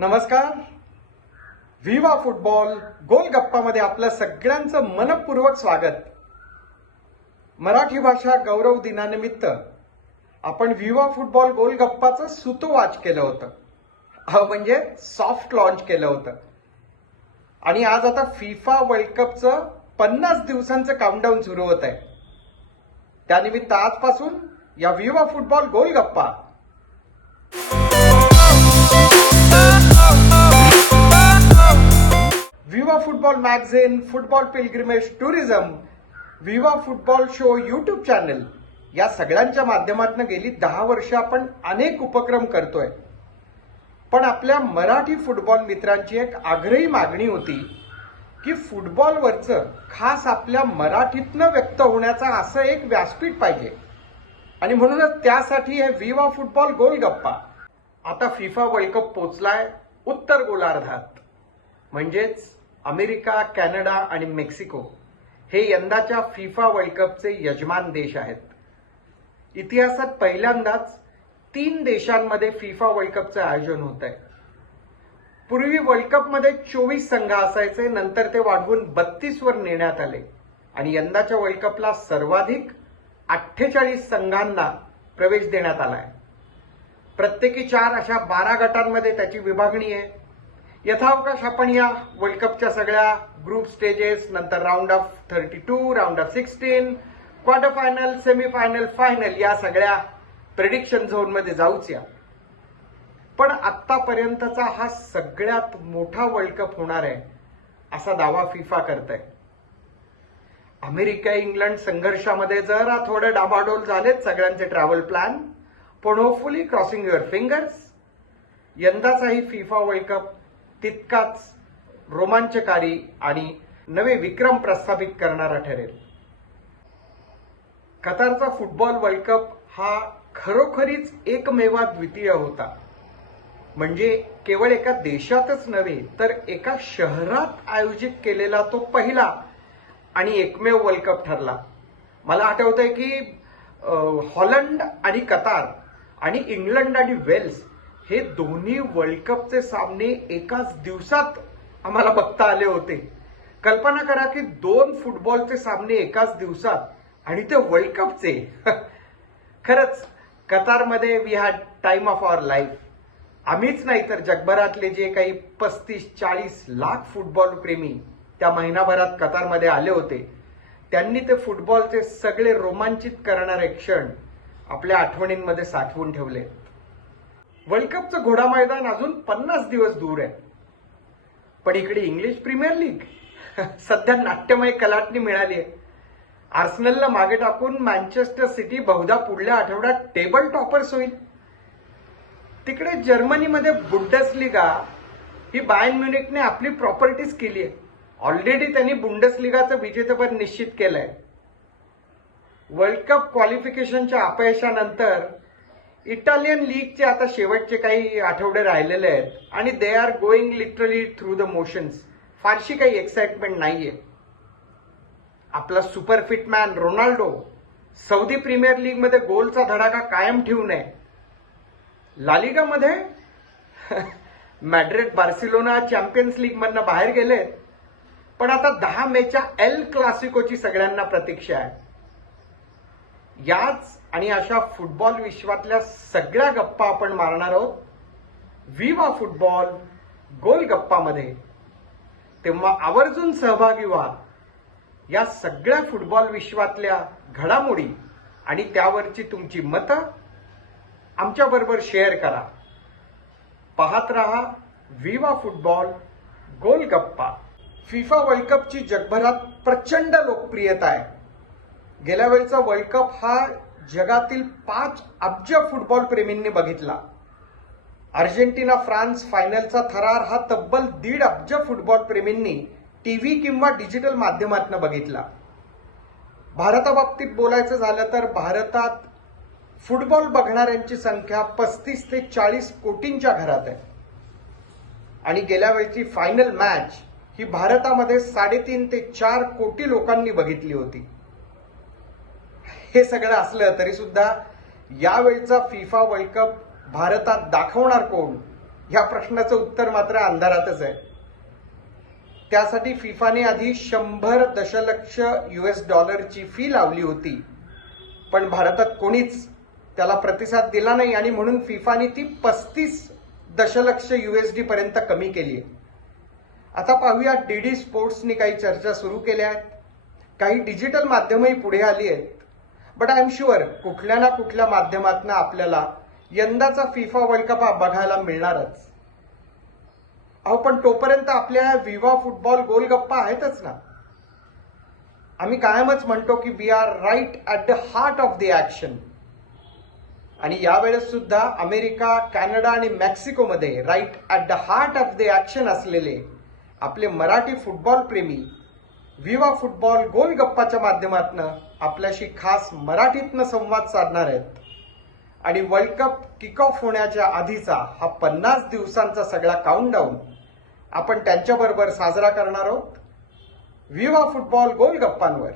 नमस्कार. विवा फुटबॉल गोल गप्पामध्ये आपलं सगळ्यांचं मनपूर्वक स्वागत. मराठी भाषा गौरव दिनानिमित्त आपण विवा फुटबॉल गोल गप्पाचं सुतोवाच केलं होतं, म्हणजे सॉफ्ट लॉन्च केलं होतं. आणि आज आता फिफा वर्ल्ड कपचं 50 दिवसांचं काउंटडाऊन सुरू होत आहे. त्यानिमित्त आजपासून या विवा फुटबॉल गोल गप्पा विवा football magazine, football pilgrimage tourism, विवा फुटबॉल शो यूट्यूब चॅनल या सगळ्यांच्या माध्यमातून गेली 10 वर्ष आपण अनेक उपक्रम करतोय. पण आपल्या मराठी फुटबॉल मित्रांची एक आग्रही मागणी होती की फुटबॉलवरचं खास आपल्या मराठीतनं व्यक्त होण्याचा असं एक व्यासपीठ पाहिजे. आणि म्हणूनच त्यासाठी हे विवा फुटबॉल गोल गप्पा. आता फिफा वर्ल्ड कप पोचलाय उत्तर गोलार्धात, म्हणजेच अमेरिका, कॅनडा आणि मेक्सिको हे यंदाच्या फिफा वर्ल्ड कपचे यजमान देश आहेत. इतिहासात पहिल्यांदाच 3 देशांमध्ये फिफा वर्ल्ड कपचं आयोजन होत आहे. पूर्वी वर्ल्ड कपमध्ये 24 संघ असायचे, नंतर ते वाढवून 32 वर नेण्यात आले आणि यंदाच्या वर्ल्ड कपला सर्वाधिक 48 संघांना प्रवेश देण्यात आलाय. प्रत्येकी 4 अशा 12 गटांमध्ये त्याची विभागणी आहे. यथावकाश आपण या वर्ल्ड कपच्या सगळ्या ग्रुप स्टेजेस, नंतर round of 32, round of 16, quarter final, semifinal, final या सगळ्या प्रेडिक्शन झोन मध्ये जाऊच या. पण आतापर्यंतचा हा सगळ्यात मोठा वर्ल्ड कप होणार आहे असा दावा फिफा करत आहे. अमेरिका इंग्लंड संघर्षामध्ये जरा थोडे डाबाडोल झालेत सगळ्यांचे ट्रॅव्हल प्लॅन, पण होपफुली क्रॉसिंग युअर फिंगर्स यंदाचाही फिफा वर्ल्ड कप तितकाच रोमांचकारी आणि नवे विक्रम प्रस्थापित करणारा ठरेल. कतारचा फुटबॉल वर्ल्ड कप हा खरोखरीच एकमेवाद्वितीय होता. म्हणजे केवळ एका देशातच नव्हे तर एका शहरात आयोजित केलेला तो पहिला आणि एकमेव वर्ल्ड कप ठरला. मला आठवतंय की हॉलंड आणि कतार आणि इंग्लंड आणि वेल्स हे दोन्ही वर्ल्ड कपचे सामने एकाच दिवसात आम्हाला बघता आले होते. कल्पना करा की 2 फुटबॉलचे सामने एकाच दिवसात आणि ते वर्ल्ड कपचे. खरंच कतारमध्ये we had time of our life. आम्हीच नाही तर जगभरातले जे काही 35-40 लाख फुटबॉल प्रेमी त्या महिनाभरात कतारमध्ये आले होते, त्यांनी ते फुटबॉलचे सगळे रोमांचित करणारे क्षण आपल्या आठवणींमध्ये साठवून ठेवले. वर्ल्ड कपचं घोडा मैदान अजून 50 दिवस दूर आहे. पण इकडे इंग्लिश प्रीमियर लीग सध्या नाट्यमय कलाटणी मिळाली आहे. आर्सेनलला मागे टाकून मँचेस्टर सिटी बहुधा पुढल्या आठवड्यात टेबल टॉपर्स होईल. तिकडे जर्मनीमध्ये बुंडेसलिगा ही बायर्न म्युनिकने आपली प्रॉपर्टीज केली आहे. ऑलरेडी त्यांनी बुंडेसलिगाचं विजेतेपद निश्चित केलंय. वर्ल्ड कप क्वालिफिकेशनच्या अपयशानंतर इटालियन लीगचे आता शेवटचे काही आठवडे राहिलेले आहेत आणि they are going literally through the motions. फारशी काही एक्साइटमेंट नाहीये. आपला super fit man Ronaldo Saudi premier league मध्ये गोलचा धडाका कायम ठेवू नये. लालिगामध्ये मॅड्रिड, बार्सिलोना चॅम्पियन्स लीग मधनं बाहेर गेले, पण आता 10 मेच्या एल क्लासिकोची सगळ्यांना प्रतीक्षा आहे. याच आणि अशा फुटबॉल विश्वातल्या सगळ्या गप्पा आपण मारणार आहोत विवा फुटबॉल गोल गप्पामध्ये. तेव्हा आवर्जून सहभागी व्हा. या सगळ्या फुटबॉल विश्वातल्या घडामोडी आणि त्यावरची तुमची मतं आमच्याबरोबर शेअर करा. पाहत रहा विवा फुटबॉल गोल गप्पा. फिफा वर्ल्ड कपची जगभरात प्रचंड लोकप्रियता आहे. गेल्या वेळचा वर्ल्ड कप हा जगातील 5 अब्ज फुटबॉल प्रेमींनी बघितला. अर्जेंटिना फ्रान्स फायनलचा थरार हा तब्बल 1.5 अब्ज फुटबॉल प्रेमींनी टीव्ही किंवा डिजिटल माध्यमातून बघितला. भारताबाबतीत बोलायचं झालं तर भारतात फुटबॉल बघणाऱ्यांची संख्या 35 ते 40 कोटींच्या घरात आहे. आणि गेल्या वेळची फायनल मॅच ही भारतामध्ये 3.5 ते 4 कोटी लोकांनी बघितली होती. हे सगळं असलं तरी सुद्धा यावेळचा फिफा वर्ल्ड कप भारतात दाखवणार कोण या प्रश्नाचं उत्तर मात्र अंधारातच आहे. त्यासाठी फिफाने आधी 100 दशलक्ष US डॉलरची फी लावली होती, पण भारतात कोणीच त्याला प्रतिसाद दिला नाही आणि म्हणून फिफाने ती 35 दशलक्ष USD पर्यंत कमी केली आहे. आता पाहूया DD स्पोर्ट्सनी काही चर्चा सुरू केल्या आहेत. काही डिजिटल माध्यमही पुढे आली आहेत. बट आय एम शुअर कुठल्या ना कुठल्या माध्यमातून आपल्याला यंदाचा फिफा वर्ल्ड कप बघायला मिळणारच. अहो, पण तोपर्यंत आपल्या विवा फुटबॉल गोल गप्पा आहेतच ना. आम्ही कायमच म्हणतो की we are right at the heart of the action. आणि यावेळेस सुद्धा अमेरिका, कॅनडा आणि मेक्सिकोमध्ये right at the heart of the action असलेले आपले मराठी फुटबॉल प्रेमी विवा फुटबॉल गोल गप्पाच्या माध्यमातून आपल्याशी खास मराठीतनं संवाद साधणार आहेत. आणि वर्ल्ड कप किक ऑफ होण्याच्या आधीचा हा 50 दिवसांचा सगळा काउंटडाऊन आपण त्यांच्याबरोबर साजरा करणार आहोत विवा फुटबॉल गोल गप्पांवर.